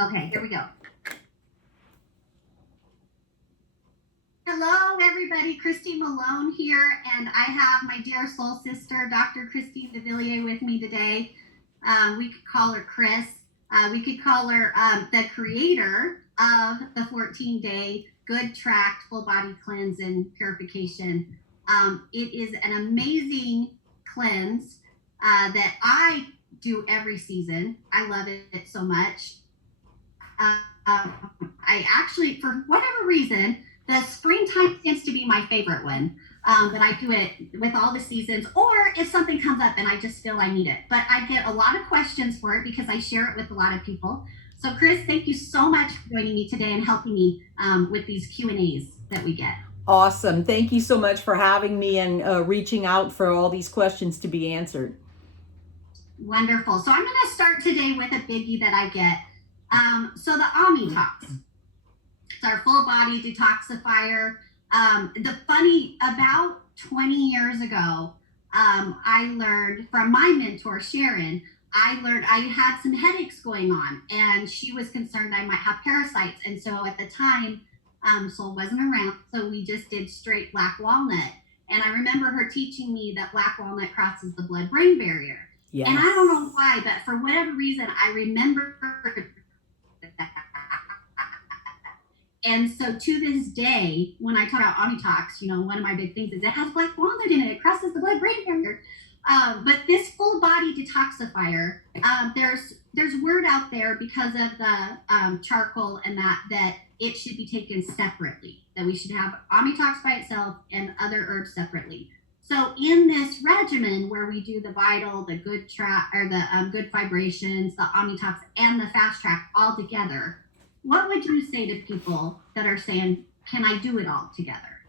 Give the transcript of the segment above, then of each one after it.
Okay, here we go. Hello, everybody. Christine Malone here, and I have my dear soul sister, Dr. Christine DeVilliers, with me today. We could call her Chris. We could call her the creator of the 14-day Goodtracts full body cleanse and purification. It is an amazing cleanse that I do every season. I love it so much. I actually, for whatever reason, the springtime tends to be my favorite one. But I do it with all the seasons, or if something comes up and I just feel I need it. But I get a lot of questions for it because I share it with a lot of people. So Chris, thank you so much for joining me today and helping me with these Q&As that we get. Awesome. Thank you so much for having me and reaching out for all these questions to be answered. Wonderful. So I'm going to start today with a biggie that I get. So the Omnitox. It's our full body detoxifier. About 20 years ago, I learned from my mentor, Sharon, I had some headaches going on, and she was concerned I might have parasites. And so at the time, Sol wasn't around, so we just did straight black walnut. And I remember her teaching me that black walnut crosses the blood-brain barrier. Yes. And I don't know why, but for whatever reason, I remember that. And so to this day, when I talk about Omnitox, one of my big things is it has black walnut in it. It crosses the blood-brain barrier. But this full body detoxifier, there's word out there because of the charcoal and that it should be taken separately, that we should have Omnitox by itself and other herbs separately. So in this regimen where we do the Vital, the Good Vibrations, the Omnitox, and the Fast Track all together, what would you say to people that are saying, can I do it all together?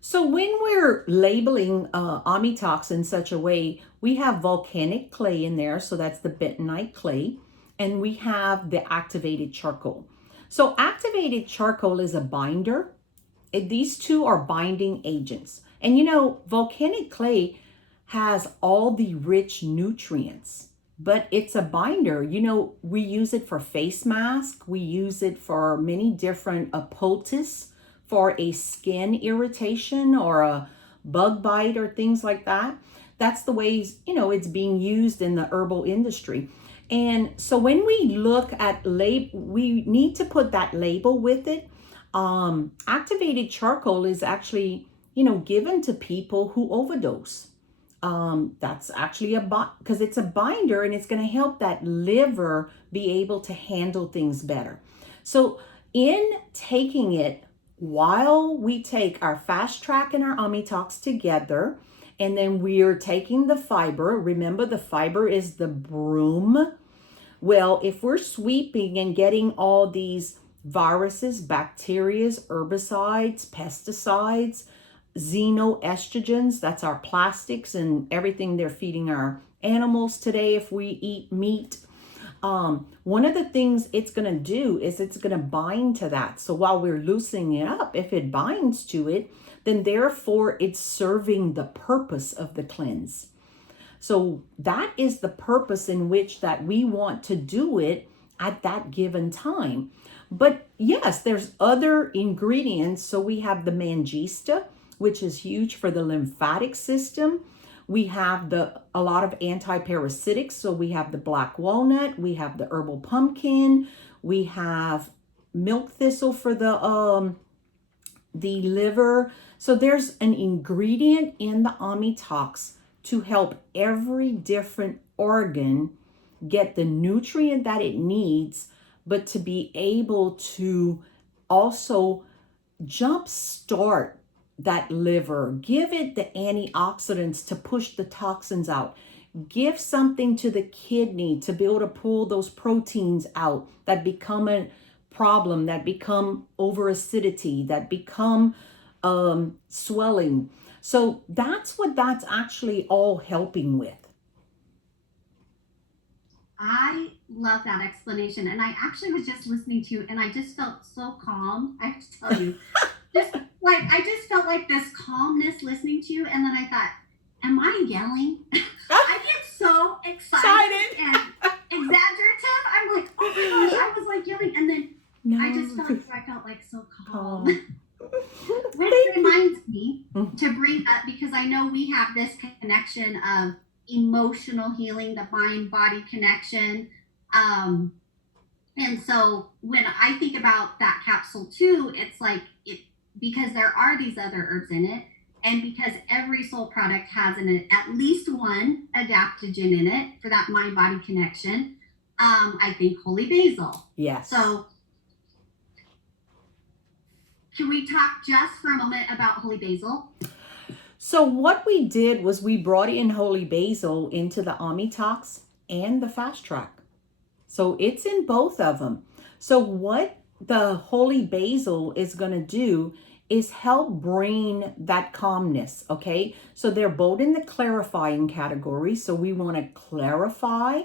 So when we're labeling Omnitox in such a way, we have volcanic clay in there. So that's the bentonite clay. And we have the activated charcoal. So activated charcoal is a binder. These two are binding agents. And volcanic clay has all the rich nutrients, but it's a binder. We use it for face mask. We use it for many different poultice for a skin irritation or a bug bite or things like that. That's the ways, it's being used in the herbal industry. And so when we look at we need to put that label with it. Activated charcoal is actually, given to people who overdose. That's actually because it's a binder and it's going to help that liver be able to handle things better. So in taking it, while we take our Fast Track and our Omnitox together, and then we're taking the fiber, remember the fiber is the broom. Well, if we're sweeping and getting all these viruses, bacterias, herbicides, pesticides, xenoestrogens, that's our plastics and everything they're feeding our animals today if we eat meat. One of the things it's going to do is it's going to bind to that. So while we're loosening it up, if it binds to it, then therefore it's serving the purpose of the cleanse. So that is the purpose in which that we want to do it at that given time. But yes, there's other ingredients. So we have the mangista, which is huge for the lymphatic system. We have a lot of anti-parasitics. So we have the black walnut, we have the herbal pumpkin, we have milk thistle for the liver. So there's an ingredient in the Omnitox to help every different organ get the nutrient that it needs, but to be able to also jumpstart that liver, give it the antioxidants to push the toxins out, give something to the kidney to be able to pull those proteins out that become a problem, that become over acidity, that become swelling. So that's what that's actually all helping with. I love that explanation. And I actually was just listening to you and I just felt so calm. I have to tell you, I just felt like this calmness listening to you. And then I thought, am I yelling? I get so excited and exaggerative. I'm like, oh my gosh, I was like yelling. And then No. I felt like so calm. Which Thank you. reminds me to bring up, because I know we have this connection of emotional healing, the mind body connection. Um, and so when I think about that capsule too, it's like it, because there are these other herbs in it, and because every soul product has at least one adaptogen in it for that mind body connection. I think holy basil. Yes. So can we talk just for a moment about holy basil? So what we did was we brought in holy basil into the Omnitox and the Fast Track. So it's in both of them. So what the holy basil is going to do is help bring that calmness, okay? So they're both in the clarifying category. So we want to clarify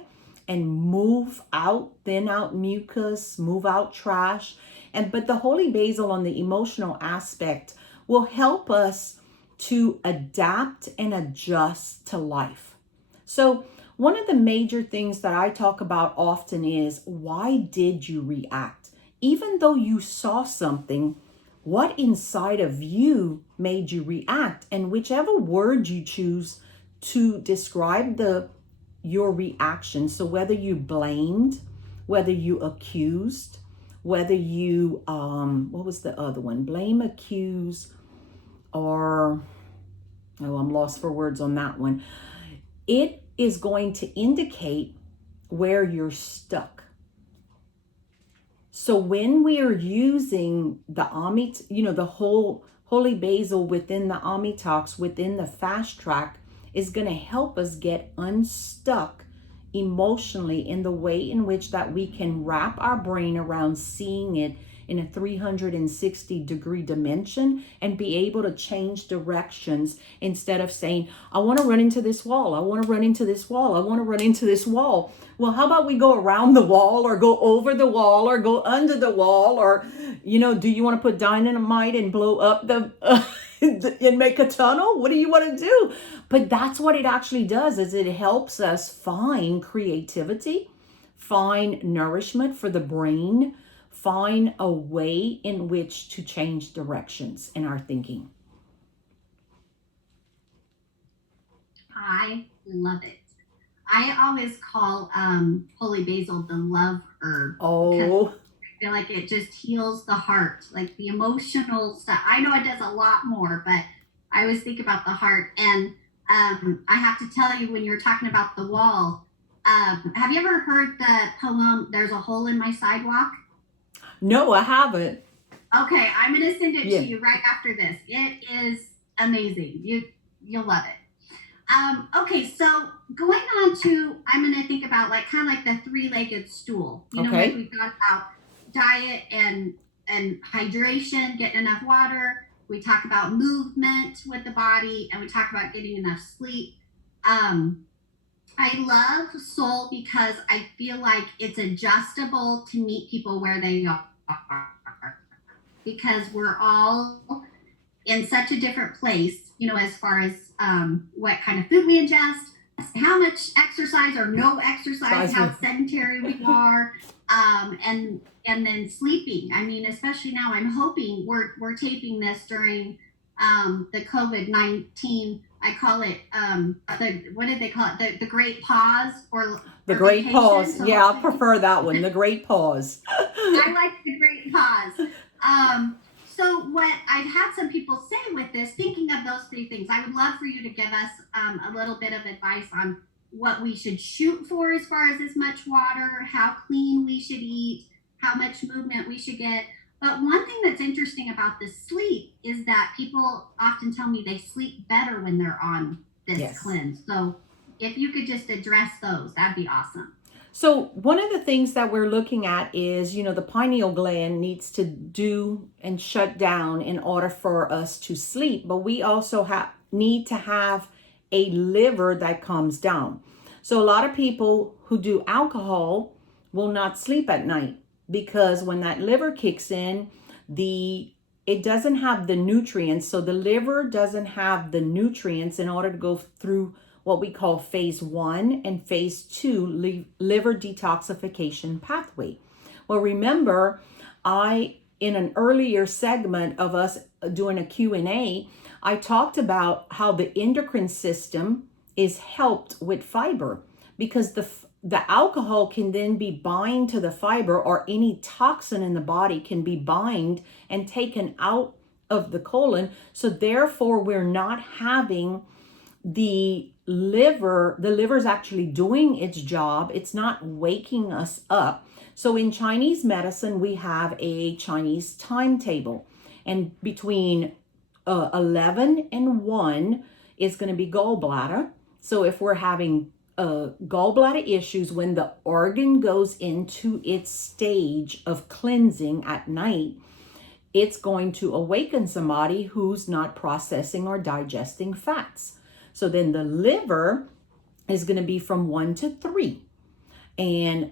and move out, thin out mucus, move out trash. But the holy basil on the emotional aspect will help us to adapt and adjust to life. So one of the major things that I talk about often is, why did you react? Even though you saw something, what inside of you made you react? And whichever word you choose to describe your reaction, so whether you blamed, whether you accused, whether you what was the other one? Blame, accuse, or I'm lost for words on that one. It is going to indicate where you're stuck. So when we are using the the whole holy basil within the Omnitox, within the Fast Track, is going to help us get unstuck emotionally in the way in which that we can wrap our brain around seeing it in a 360-degree dimension and be able to change directions instead of saying, I want to run into this wall. I want to run into this wall. I want to run into this wall. Well, how about we go around the wall, or go over the wall, or go under the wall, or, do you want to put dynamite and blow up and make a tunnel? What do you want to do? But that's what it actually does, is it helps us find creativity, find nourishment for the brain, find a way in which to change directions in our thinking. I love it. I always call holy basil the love herb. Oh, I feel like it just heals the heart, like the emotional stuff. I know it does a lot more, but I always think about the heart. And I have to tell you, when you're talking about the wall, have you ever heard the poem, There's a Hole in My Sidewalk? No, I haven't. Okay, I'm going to send it to you right after this. It is amazing. You'll love it. Okay, so going on to, I'm going to think about kind of like the three-legged stool. Like we've got about diet and hydration, getting enough water. We talk about movement with the body, and we talk about getting enough sleep. I love soul because I feel like it's adjustable to meet people where they are, because we're all in such a different place, as far as what kind of food we ingest, how much exercise or no exercise, how sedentary we are, and then sleeping. I mean, especially now, I'm hoping we're taping this during the COVID-19. I call it what did they call it? The great pause, or the great vacation. Pause. So yeah, I prefer that one. The great pause. I like the great pause. So what I've had some people say with this, thinking of those three things, I would love for you to give us a little bit of advice on what we should shoot for as far as much water, how clean we should eat, how much movement we should get. But one thing that's interesting about the sleep is that people often tell me they sleep better when they're on this cleanse. So if you could just address those, that'd be awesome. So one of the things that we're looking at is, the pineal gland needs to do and shut down in order for us to sleep. But we also need to have a liver that calms down. So a lot of people who do alcohol will not sleep at night, because when that liver kicks in, it doesn't have the nutrients. So the liver doesn't have the nutrients in order to go through what we call phase 1 and phase 2 liver detoxification pathway. Well, remember, in an earlier segment of us doing a Q&A, I talked about how the endocrine system is helped with fiber, because the alcohol can then be bind to the fiber, or any toxin in the body can be bind and taken out of the colon. So therefore, we're not having the liver's actually doing its job. It's not waking us up. So in Chinese medicine, we have a Chinese timetable, and between 11 and 1 is going to be gallbladder. So if we're having gallbladder issues, when the organ goes into its stage of cleansing at night, it's going to awaken somebody who's not processing or digesting fats. So then the liver is going to be from 1 to 3. And,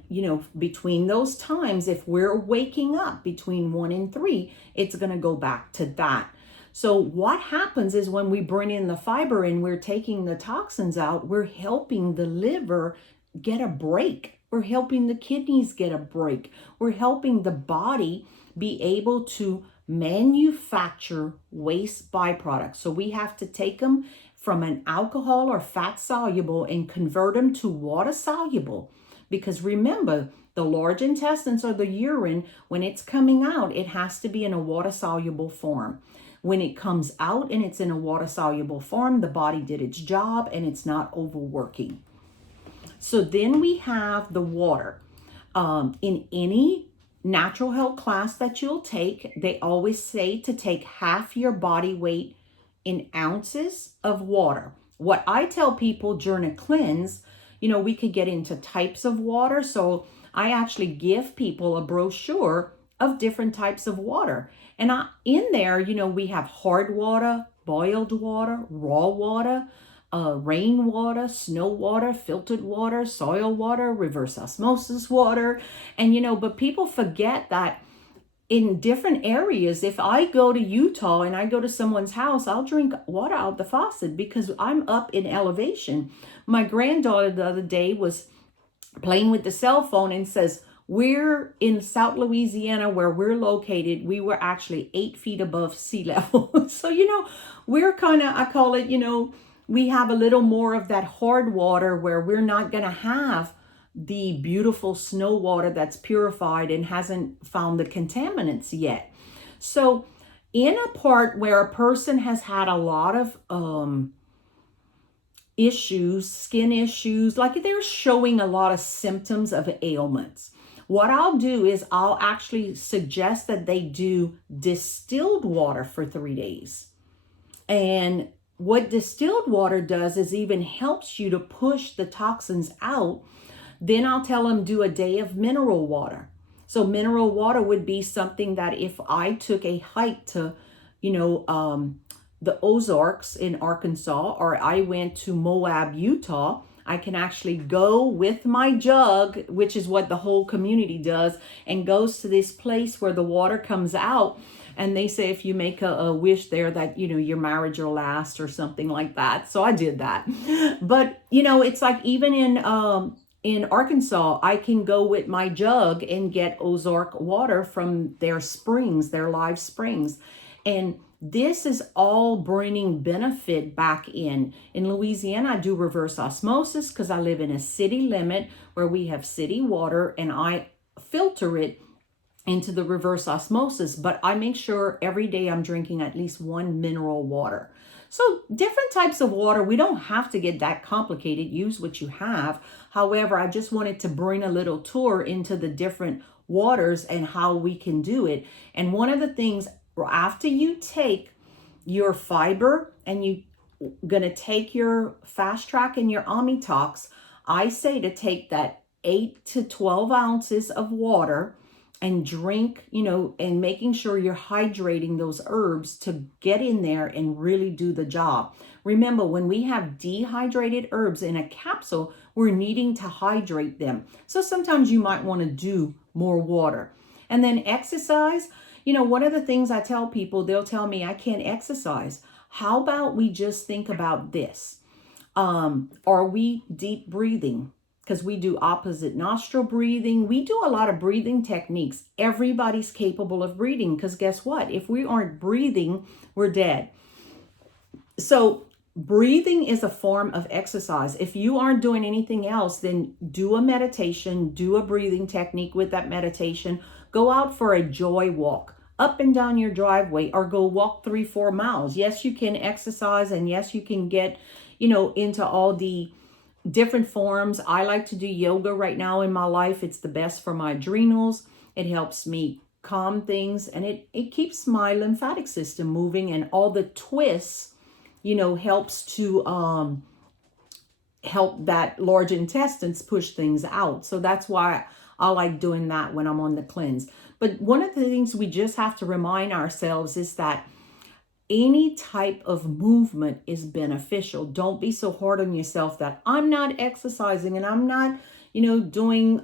between those times, if we're waking up between 1 and 3, it's going to go back to that. So what happens is, when we bring in the fiber and we're taking the toxins out, we're helping the liver get a break. We're helping the kidneys get a break. We're helping the body be able to manufacture waste byproducts. So we have to take them from an alcohol or fat soluble and convert them to water soluble. Because remember, the large intestines, or the urine, when it's coming out, it has to be in a water soluble form. When it comes out and it's in a water soluble form, the body did its job and it's not overworking. So then we have the water. In any natural health class that you'll take, they always say to take half your body weight in ounces of water. What I tell people during a cleanse, we could get into types of water. So I actually give people a brochure of different types of water. And in there, we have hard water, boiled water, raw water, rainwater, snow water, filtered water, soil water, reverse osmosis water. And, but people forget that in different areas, if I go to Utah and I go to someone's house, I'll drink water out the faucet because I'm up in elevation. My granddaughter the other day was playing with the cell phone and says, we're in South Louisiana where we're located. We were actually 8 feet above sea level. So, we're kind of, I call it, we have a little more of that hard water where we're not going to have the beautiful snow water that's purified and hasn't found the contaminants yet. So in a part where a person has had a lot of issues, skin issues, like they're showing a lot of symptoms of ailments, what I'll do is I'll actually suggest that they do distilled water for 3 days. And what distilled water does is even helps you to push the toxins out. Then I'll tell them do a day of mineral water. So mineral water would be something that if I took a hike to, the Ozarks in Arkansas, or I went to Moab, Utah, I can actually go with my jug, which is what the whole community does, and goes to this place where the water comes out. And they say if you make a wish there that, your marriage will last or something like that. So I did that. But, it's like even in Arkansas, I can go with my jug and get Ozark water from their springs, their live springs. And this is all bringing benefit back in. In Louisiana, I do reverse osmosis because I live in a city limit where we have city water, and I filter it into the reverse osmosis, but I make sure every day I'm drinking at least 1 mineral water. So different types of water, we don't have to get that complicated. Use what you have. However, I just wanted to bring a little tour into the different waters and how we can do it. And one of the things, after you take your fiber and you gonna take your fast track and your Omnitox, I say to take that 8 to 12 ounces of water and drink, and making sure you're hydrating those herbs to get in there and really do the job. Remember, when we have dehydrated herbs in a capsule, we're needing to hydrate them. So sometimes you might want to do more water. And then exercise. One of the things I tell people, they'll tell me I can't exercise. How about we just think about this? Are we deep breathing? Because we do opposite nostril breathing. We do a lot of breathing techniques. Everybody's capable of breathing, because guess what? If we aren't breathing, we're dead. So breathing is a form of exercise. If you aren't doing anything else, then do a meditation, do a breathing technique with that meditation. Go out for a joy walk up and down your driveway, or go walk 3-4 miles. Yes, you can exercise, and yes, you can get, into all the different forms. I like to do yoga right now in my life. It's the best for my adrenals. It helps me calm things, and it keeps my lymphatic system moving, and all the twists, helps to help that large intestines push things out. So that's why I like doing that when I'm on the cleanse. But one of the things we just have to remind ourselves is that any type of movement is beneficial. Don't be so hard on yourself that I'm not exercising and I'm not, doing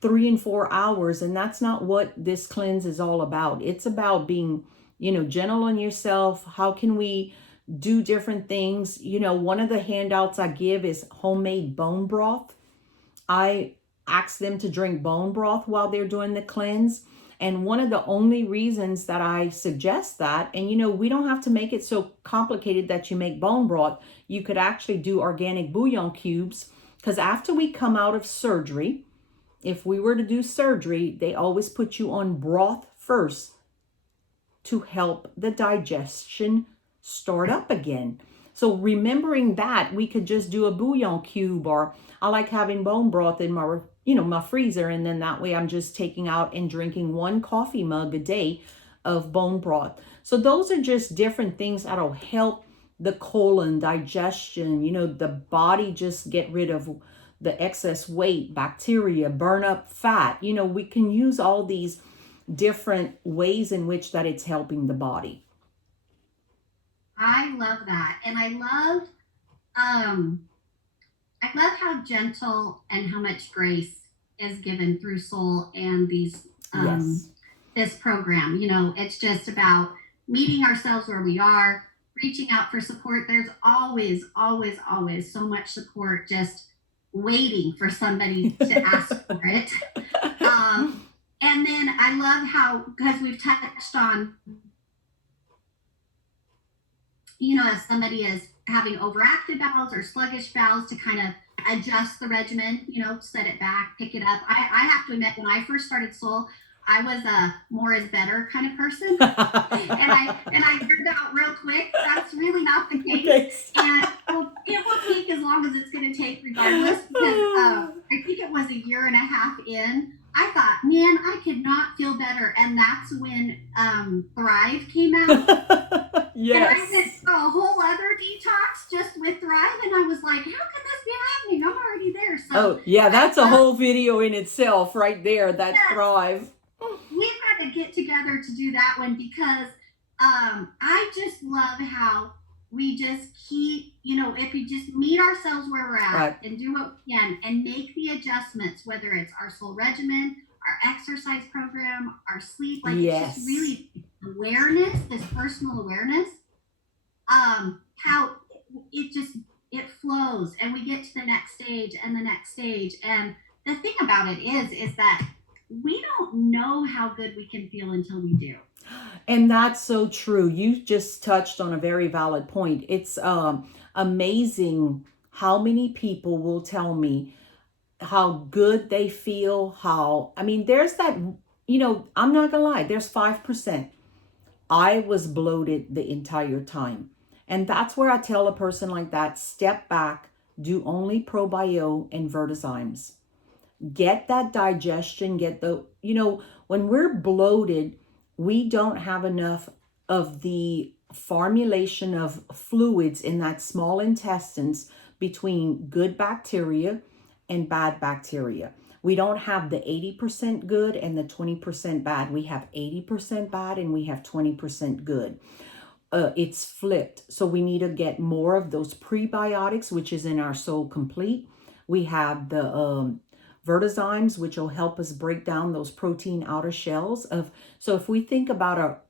3 and 4 hours. And that's not what this cleanse is all about. It's about being, gentle on yourself. How can we do different things? One of the handouts I give is homemade bone broth. I ask them to drink bone broth while they're doing the cleanse. And one of the only reasons that I suggest that, and we don't have to make it so complicated that you make bone broth. You could actually do organic bouillon cubes, because after we come out of surgery, if we were to do surgery, they always put you on broth first to help the digestion start up again. So remembering that, we could just do a bouillon cube, or I like having bone broth in my freezer, and then that way I'm just taking out and drinking 1 coffee mug a day of bone broth. So those are just different things that'll help the colon, digestion, the body just get rid of the excess weight, bacteria, burn up fat. We can use all these different ways in which that it's helping the body. I love that. And I love how gentle and how much grace is given through Soul and Yes. this program. It's just about meeting ourselves where we are, reaching out for support. There's always, always, always so much support just waiting for somebody to ask for it. And then I love how, because we've touched on, if somebody is having overactive bowels or sluggish bowels, to kind of adjust the regimen, set it back, pick it up. I have to admit, when I first started Soul, I was a more is better kind of person. and I figured out real quick that's really not the case. And it will take as long as it's going to take regardless, because I think it was a year and a half in, I thought, man, I could not feel better. And that's when Thrive came out. Yes. And I went through a whole other detox just with Thrive, and I was like, how can this be happening? I'm already there. So oh yeah, that's a whole video in itself right there, that Thrive. We've got to get together to do that one, because I just love how we just keep, if we just meet ourselves where we're at, right, and do what we can and make the adjustments, whether it's our Soul regimen, our exercise program, our sleep, like yes, it's just really awareness, this personal awareness, how it flows, and we get to the next stage and the next stage. And the thing about it is that we don't know how good we can feel until we do. And that's so true. You just touched on a very valid point. It's amazing how many people will tell me how good they feel. There's that, I'm not gonna lie, there's 5%. I was bloated the entire time. And that's where I tell a person like that, step back, do only probio and vertizymes. Get that digestion, when we're bloated, we don't have enough of the formulation of fluids in that small intestines between good bacteria and bad bacteria. We don't have the 80% good and the 20% bad. We have 80% bad and we have 20% good. It's flipped. So we need to get more of those prebiotics, which is in our Soul Complete. We have the vertizymes, which will help us break down those protein outer shells. So if we think about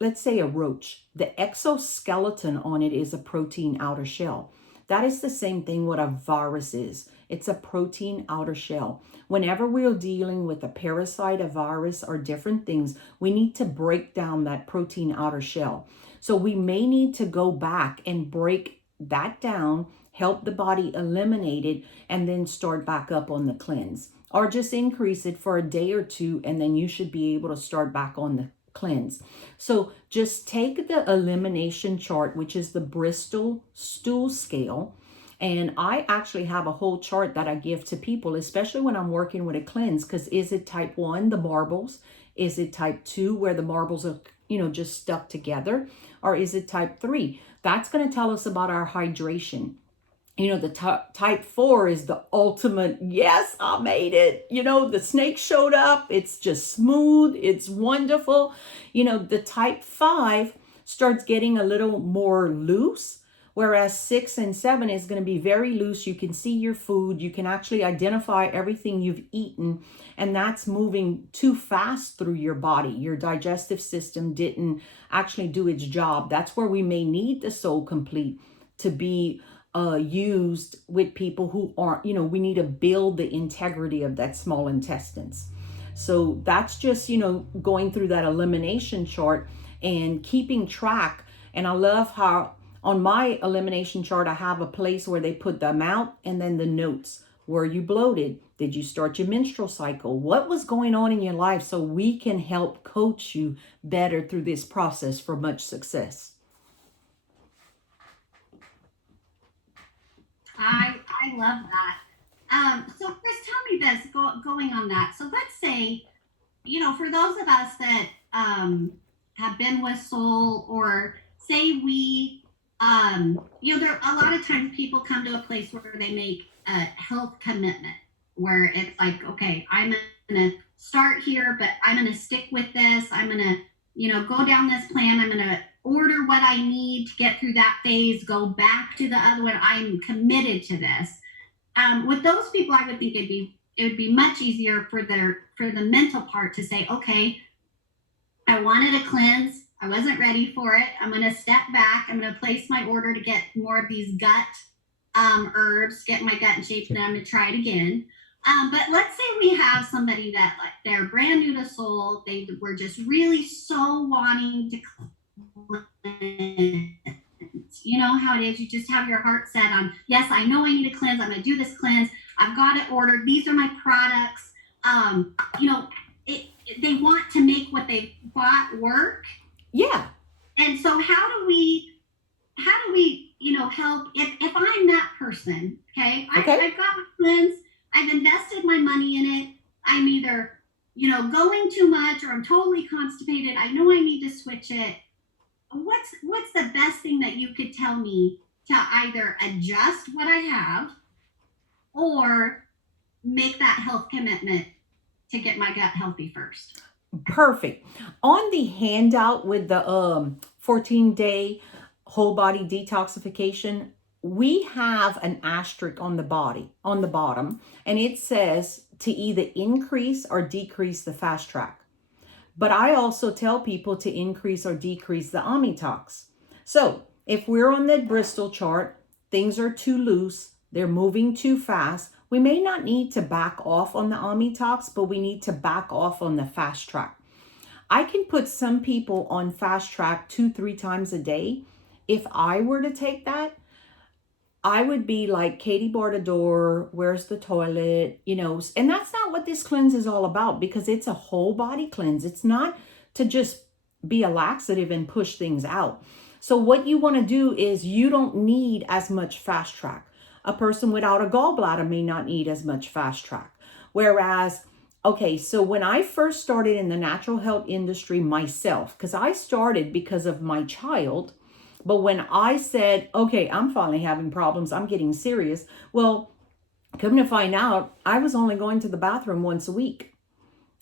let's say a roach, the exoskeleton on it is a protein outer shell. That is the same thing what a virus is. It's a protein outer shell. Whenever we're dealing with a parasite, a virus, or different things, we need to break down that protein outer shell. So we may need to go back and break that down, help the body eliminate it, and then start back up on the cleanse. Or just increase it for a day or two, and then you should be able to start back on the cleanse. So just take the elimination chart, which is the Bristol stool scale. And I actually have a whole chart that I give to people, especially when I'm working with a cleanse, because is it type 1, the marbles? Is it type 2, where the marbles are, just stuck together? Or is it type 3? That's going to tell us about our hydration. The type 4 is the ultimate, yes, I made it. The snake showed up. It's just smooth. It's wonderful. The type 5 starts getting a little more loose, whereas 6 and 7 is going to be very loose. You can see your food. You can actually identify everything you've eaten, and that's moving too fast through your body. Your digestive system didn't actually do its job. That's where we may need the Soul Complete to be used with people who aren't, we need to build the integrity of that small intestines. So that's just, going through that elimination chart and keeping track. And I love how on my elimination chart, I have a place where they put the amount and then the notes. Were you bloated? Did you start your menstrual cycle? What was going on in your life? So we can help coach you better through this process for much success. I love that. So Chris, tell me this, going on that. So let's say, for those of us that have been with Soul, or say we, there a lot of times people come to a place where they make a health commitment, where it's like, okay, I'm gonna start here, but I'm gonna stick with this. I'm gonna, go down this plan. I'm gonna order what I need to get through that phase, go back to the other one. I'm committed to this. With those people, I would think it would be much easier for the mental part to say, okay, I wanted a cleanse. I wasn't ready for it. I'm going to step back. I'm going to place my order to get more of these gut herbs, get my gut in shape, and then I'm going to try it again. But let's say we have somebody that, like, they're brand new to Soul. They were just really so wanting to cleanse. You know how it is. You just have your heart set on, yes, I know I need a cleanse. I'm going to do this cleanse. I've got it ordered. These are my products. They want to make what they bought work. Yeah. And so how do we, help if I'm that person, okay? I've got my cleanse. I've invested my money in it. I'm either, going too much, or I'm totally constipated. I know I need to switch it. What's the best thing that you could tell me to either adjust what I have or make that health commitment to get my gut healthy first? Perfect. On the handout with the 14-day whole body detoxification, we have an asterisk on the bottom, and it says to either increase or decrease the fast track. But I also tell people to increase or decrease the Omnitox. So if we're on the Bristol chart, things are too loose, they're moving too fast, we may not need to back off on the Omnitox, but we need to back off on the fast track. I can put some people on fast track 2-3 times a day. If I were to take that, I would be like Katie Bordador, where's the toilet, and that's not what this cleanse is all about, because it's a whole body cleanse. It's not to just be a laxative and push things out. So what you want to do is, you don't need as much fast track. A person without a gallbladder may not need as much fast track. Whereas, okay, so when I first started in the natural health industry myself, because I started because of my child, but when I said, okay, I'm finally having problems, I'm getting serious. Well, come to find out, I was only going to the bathroom once a week.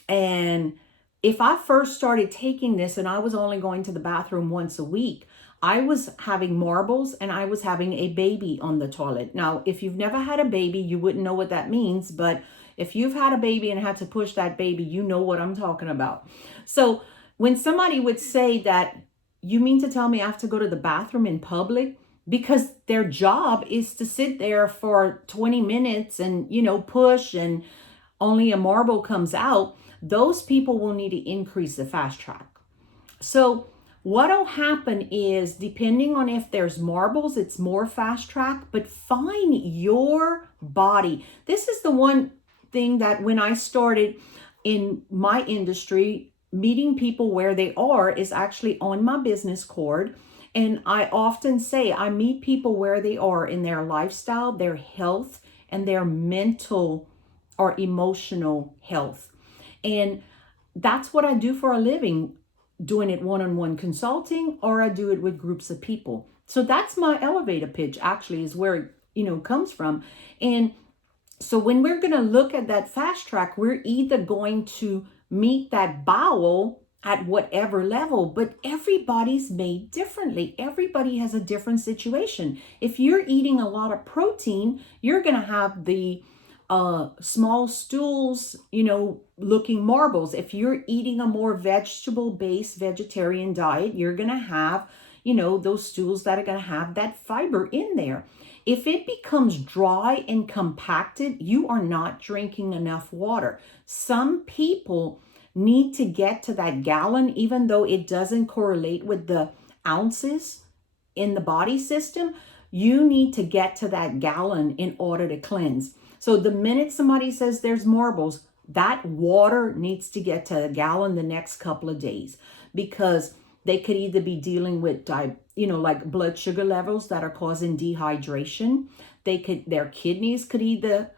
And if I first started taking this and I was only going to the bathroom once a week, I was having marbles and I was having a baby on the toilet. Now, if you've never had a baby, you wouldn't know what that means. But if you've had a baby and had to push that baby, you know what I'm talking about. So When somebody would say that, you mean to tell me I have to go to the bathroom in public? Because their job is to sit there for 20 minutes and, push, and only a marble comes out. Those people will need to increase the fast track. So what'll happen is, depending on if there's marbles, it's more fast track, but find your body. This is the one thing that when I started in my industry, meeting people where they are is actually on my business card. And I often say I meet people where they are in their lifestyle, their health, and their mental or emotional health. And that's what I do for a living, doing it one-on-one consulting, or I do it with groups of people. So that's my elevator pitch, actually, is where it comes from. And so when we're going to look at that fast track, we're either going to meet that bowel at whatever level, but everybody's made differently. Everybody has a different situation. If you're eating a lot of protein, you're going to have the small stools, looking marbles. If you're eating a more vegetable-based vegetarian diet, you're going to have, those stools that are going to have that fiber in there. If it becomes dry and compacted, you are not drinking enough water. Some people need to get to that gallon, even though it doesn't correlate with the ounces in the body system. You need to get to that gallon in order to cleanse. So the minute somebody says there's marbles, that water needs to get to a gallon the next couple of days, because they could either be dealing with like blood sugar levels that are causing dehydration. Their kidneys could either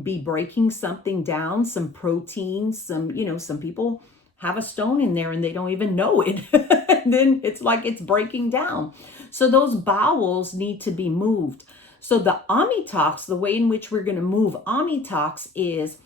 be breaking something down, some protein, some people have a stone in there and they don't even know it. And then it's like it's breaking down. So those bowels need to be moved. So the Omnitox, the way in which we're going to move Omnitox is,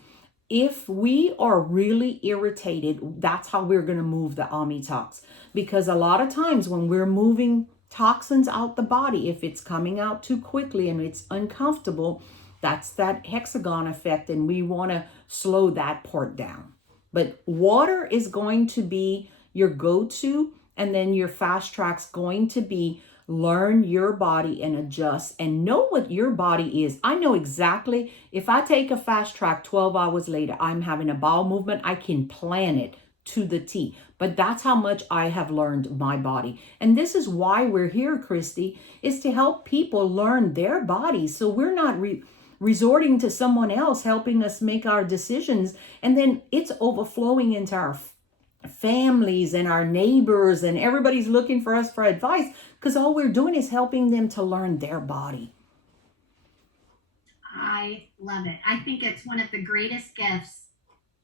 if we are really irritated, that's how we're going to move the Omnitox. Because a lot of times when we're moving toxins out the body, if it's coming out too quickly and it's uncomfortable, that's that hexagon effect, and we want to slow that part down. But water is going to be your go-to, and then your fast track's going to be learn your body and adjust and know what your body is. I know exactly, if I take a fast track 12 hours later, I'm having a bowel movement, I can plan it to the T. But that's how much I have learned my body. And this is why we're here, Christy, is to help people learn their bodies. So we're not resorting to someone else helping us make our decisions, and then it's overflowing into our families and our neighbors, and everybody's looking for us for advice, because all we're doing is helping them to learn their body. I love it. I think it's one of the greatest gifts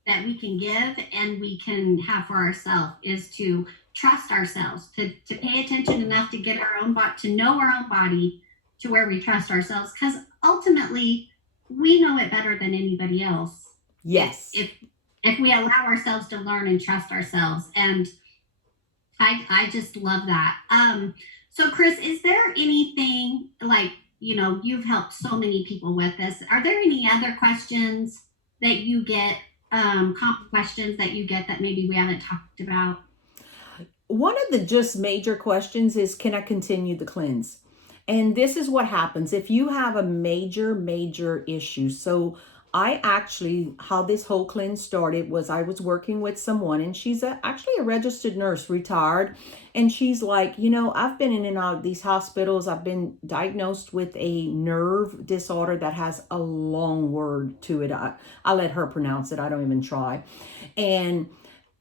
that we can give and we can have for ourselves, is to trust ourselves, to pay attention enough to get our own body, to know our own body, to where we trust ourselves, because ultimately we know it better than anybody else. Yes. If we allow ourselves to learn and trust ourselves. And I just love that. So Chris, is there anything, like, you've helped so many people with this. Are there any other questions that you get, common questions that you get that maybe we haven't talked about? One of the just major questions is, can I continue the cleanse? And this is what happens if you have a major issue. So how this whole cleanse started was, I was working with someone, and she's actually a registered nurse, retired. And she's like, I've been in and out of these hospitals. I've been diagnosed with a nerve disorder that has a long word to it. I let her pronounce it. I don't even try. And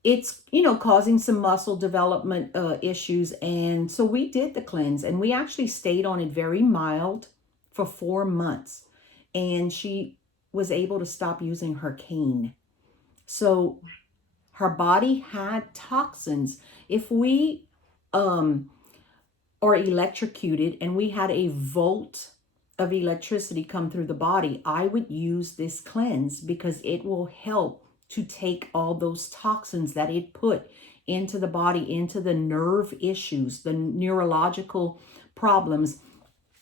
it's, causing some muscle development issues. And so we did the cleanse, and we actually stayed on it very mild for 4 months. And she was able to stop using her cane. So her body had toxins. If we are electrocuted and we had a volt of electricity come through the body, I would use this cleanse, because it will help to take all those toxins that it put into the body, into the nerve issues, the neurological problems,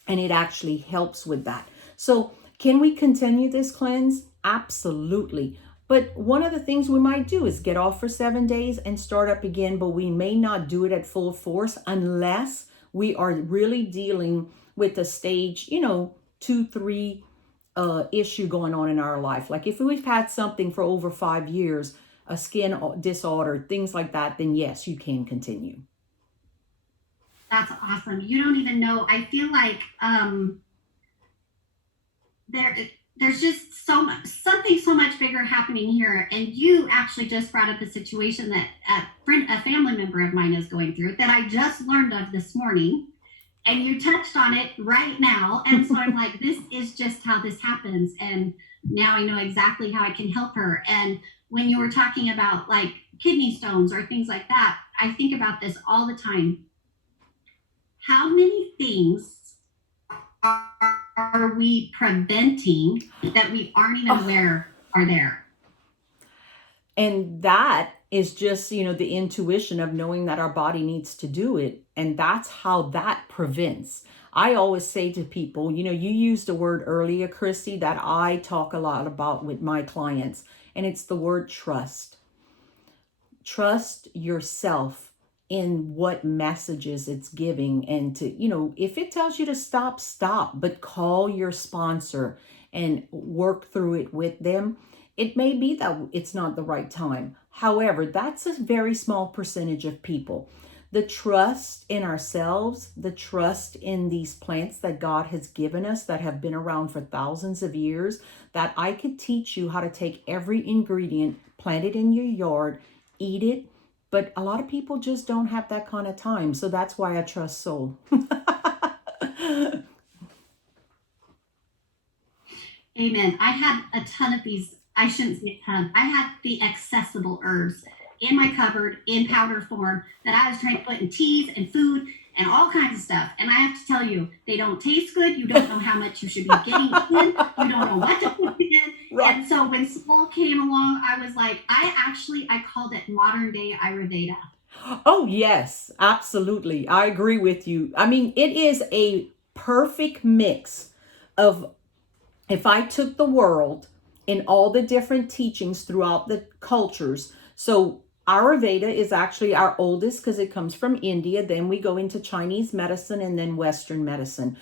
and it actually helps with that. So can we continue this cleanse? Absolutely. But one of the things we might do is get off for 7 days and start up again, but we may not do it at full force unless we are really dealing with a stage, 2, 3 issue going on in our life. Like if we've had something for over 5 years, a skin disorder, things like that, then yes, you can continue. That's awesome. You don't even know. I feel like there there's just so much, something so much bigger happening here, and you actually just brought up a situation that a family member of mine is going through that I just learned of this morning, and you touched on it right now, and so I'm like, this is just how this happens, and now I know exactly how I can help her. And when you were talking about like kidney stones or things like that, I think about this all the time. How many things are we preventing that we aren't even Oh, aware are there? and that is just, the intuition of knowing that our body needs to do it. And that's how that prevents. I always say to people, you used a word earlier, Christy, that I talk a lot about with my clients, and it's the word trust. Trust yourself in what messages it's giving, and to, if it tells you to stop, stop, but call your sponsor and work through it with them. It may be that it's not the right time. However, that's a very small percentage of people. The trust in ourselves, the trust in these plants that God has given us that have been around for thousands of years, that I could teach you how to take every ingredient, plant it in your yard, eat it. But a lot of people just don't have that kind of time. So that's why I trust soul. Amen. I had a ton of these. I shouldn't say a ton. I had the accessible herbs in my cupboard in powder form that I was trying to put in teas and food and all kinds of stuff. And I have to tell you, they don't taste good. You don't know how much you should be getting in. You don't know what to put in. Right. And so when Soul came along, I was like, I called it modern day Ayurveda. Oh, yes, absolutely. I agree with you. I mean, it is a perfect mix of, if I took the world in all the different teachings throughout the cultures. So Ayurveda is actually our oldest because it comes from India. Then we go into Chinese medicine and then Western medicine.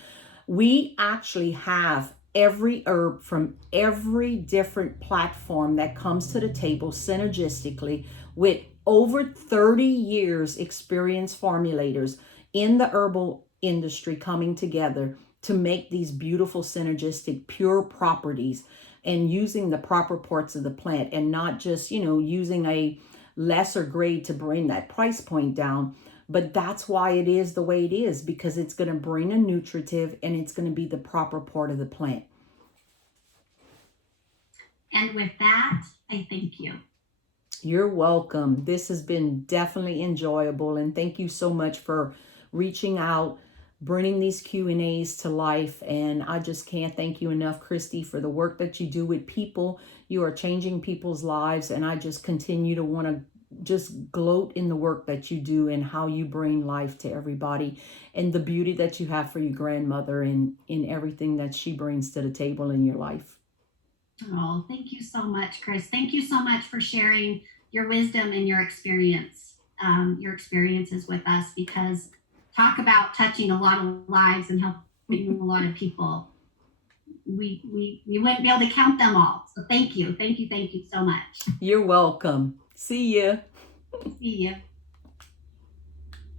We actually have every herb from every different platform that comes to the table synergistically with over 30 years experienced formulators in the herbal industry coming together to make these beautiful synergistic pure properties, and using the proper parts of the plant, and not just, using a lesser grade to bring that price point down. But that's why it is the way it is, because it's going to bring a nutritive and it's going to be the proper part of the plant. And with that, I thank you. You're welcome. This has been definitely enjoyable, and thank you so much for reaching out, bringing these Q&As to life. And I just can't thank you enough, Christy, for the work that you do with people. You are changing people's lives, and I just continue to want to just gloat in the work that you do and how you bring life to everybody, and the beauty that you have for your grandmother and in everything that she brings to the table in your life. Oh, thank you so much, Chris. Thank you so much for sharing your wisdom and your experiences with us, because talk about touching a lot of lives and helping a lot of people. We wouldn't be able to count them all. So thank you so much. You're welcome. See ya. See you.